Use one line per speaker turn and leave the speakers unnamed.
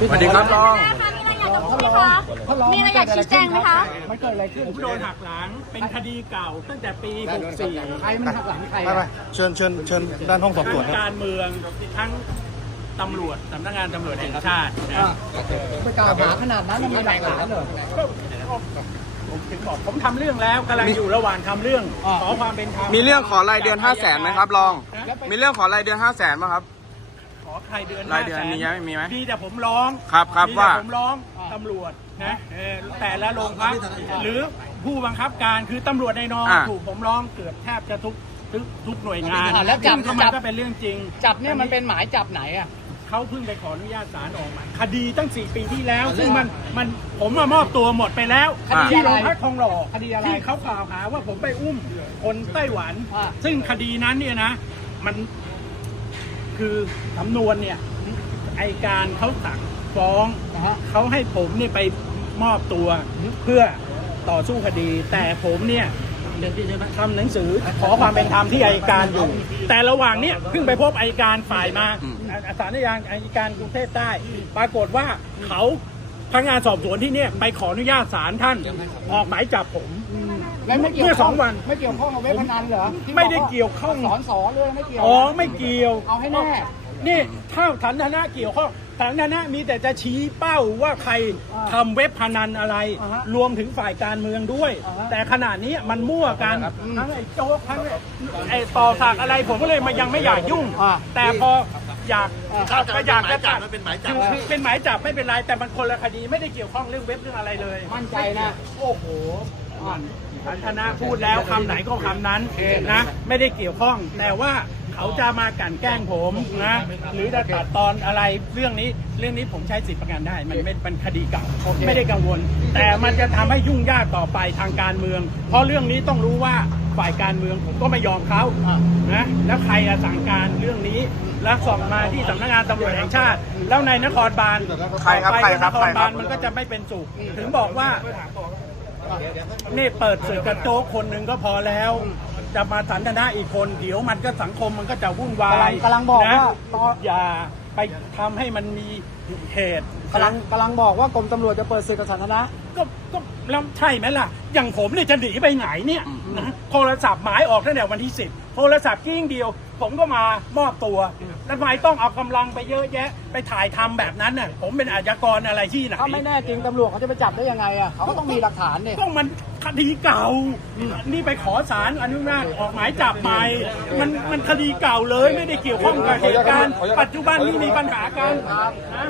สวัสดีครับรอง
มีอะไรอยากชี้แจงไหมคะ
มันเกิดอะไรขึ้น
ผมโดนหักหลังเป็นคดีเก่าตั้งแต่ปี 64
ใครมันหักหลังใคร
ไปเชิญด้านห้องสอบสวน
ทั้ง
ครับ
การเมืองทั้งตำรวจสำนักงานตำรวจแห่งชาตินะ
ไปกล่าวหาขนาดนั้นมันมีหลักฐานเหรอ
ผมถึงบอกผมทำเรื่องแล้วกำลังอยู่ระหว่างทำเรื่องขอความเป็นธรรม
มีเรื่องขอรายเดือน 500,000ไหมครับรอง มีเรื่องขอรายเดือน 500,000ไหมครับ
ขอใครเดือน
รายเดือนมีไหมมีไหม
มีแต่ผมร้อง
ครับ
มี
ว่า
แต่ผมร้องตำรวจนะแต่ละโรงพักหรือผู้บังคับการคือตำรวจในนองถูกผมร้องเกือบแทบจะทุกหน่วยงาน
แล้วจับ
ซึ่งมันก็เป็นเรื่องจริง
จับเนี่ยมันเป็นหมายจับไหนอ่ะ
เขาเพิ่งไปขออนุญาตศาลออกหมายคดีตั้ง4 ปีที่แล้ว ซึ่งมันผมมามอบตัวหมดไปแล้ว
คดี
ที่
อะไร
โรงพักทองหล่อ
คดีอะไร
ที่เขากล่าวหาว่าผมไปอุ้มคนไต้หวัน ซึ่งคดีนั้นเนี่ยนะ มันคือสำนวนเนี่ยอัยการเขาสั่งฟ้อง
นะฮะ
เขาให้ผมเนี่ยไปมอบตัวเพื่อต่อสู้คดี แต่ผมเนี่ยทำหนังสือขอความเป็นธรรมที่อัยการอยู่ แต่ระหว่างเนี้ยเพิ่งไปพบอัยการฝ่ายมาศาลอัยการกรุงเทพใต้ปรากฏว่าเขาพนักงานสอบสวนที่เนี่ยไปขออนุญาตศาลท่านออกหมายจับผม
แล้วไม่เกี่ยว
เมื่อ2 วัน
ไม่เกี่ยวข้องกับเว็บพนันเหรอที่
ไม่ได้เกี่ยวข้อง
สอนเลยไม่เกี่ยว
อ๋อไม่เกี่ยว
เอาให้แน่
นี่ถ้าฐานะเกี่ยวข้องฐานะมีแต่จะชี้เป้าว่าใครทำเว็บพนันอะไร รวมถึงฝ่ายการเมืองด้วย แต่ขณะนี้มันมั่วกันทั้งไอ้โจ๊กทั้งไอ้ต่อสากอะไรผมก็เลยยังไม่อยากยุ่ง แต่พออยากก็อยากจะจับเป็นหมายจับเป็นหมายจับไม่เป็นไรแต่มันคนละคดีไม่ได้เกี่ยวข้องเรื่องเว็บเรื่องอะไรเลย
มั่นใจนะ
โอ้โหธนาพูดแล้วคำไหนก็คำนั้นนะไม่ได้เกี่ยวข้องแต่ว่าเขาจะมากลั่นแกล้งผมนะหรือจะตัดตอนอะไรเรื่องนี้ผมใช้สิทธิประกันได้มันเป็นคดีเก่าไม่ได้กังวล แต่มันจะทำให้ยุ่งยากต่อไปทางการเมือง เพราะเรื่องนี้ต้องรู้ว่าฝ่ายการเมืองผมก็ไม่ยอมเขานะแล้วใครสั่งการเรื่องนี้แล้วส่งมาที่สำนักงานตำรวจแห่งชาติ แล้วในนครบาล
ใครครับ
ไป
ใครครับ
นครบาลมันก็จะไม่เป็นสุขถึงบอกว่า นี่เปิดสื่อกระโจกคนหนึ่งก็พอแล้ว จะมาสันทนาอีกคนเดี๋ยวมันก็สังคมมันก็จะวุ่นวาย
กำลังบอกว่า
อย่าไปทำให้มันมีเหตุ
กำลังบอกว่ากรมตำรวจจะเปิดสื่อกับสาธารณะ
ก็แล้วใช่ไหมล่ะ อย่างผมเนี่ยจะหนีไปไหนเนี่ยนะโทรศัพท์หมายออกตั้งแต่วันที่10โทรศัพท์กิ้งเดียว ผมก็มามอบตัวแล้วทำไมต้องเอากำลังไปเยอะแยะ ไปถ่ายทำแบบนั้นน่ะผมเป็นอาชญากรอะไรที่ไหน
ถ้าไม่แน่จริงตำรวจเขาจะไปจับได้ยังไงอ่ะเขาก็ต้องมีหลักฐานเนี่ย
ก็มันคดีเก่า นี่ไปขอศาลอนุญาตออกหมายจับใหม่ มันคดีเก่าเลยไม่ได้เกี่ยวข้องกับเหตุการณ์ปัจจุบันที่มีปัญหากันนะ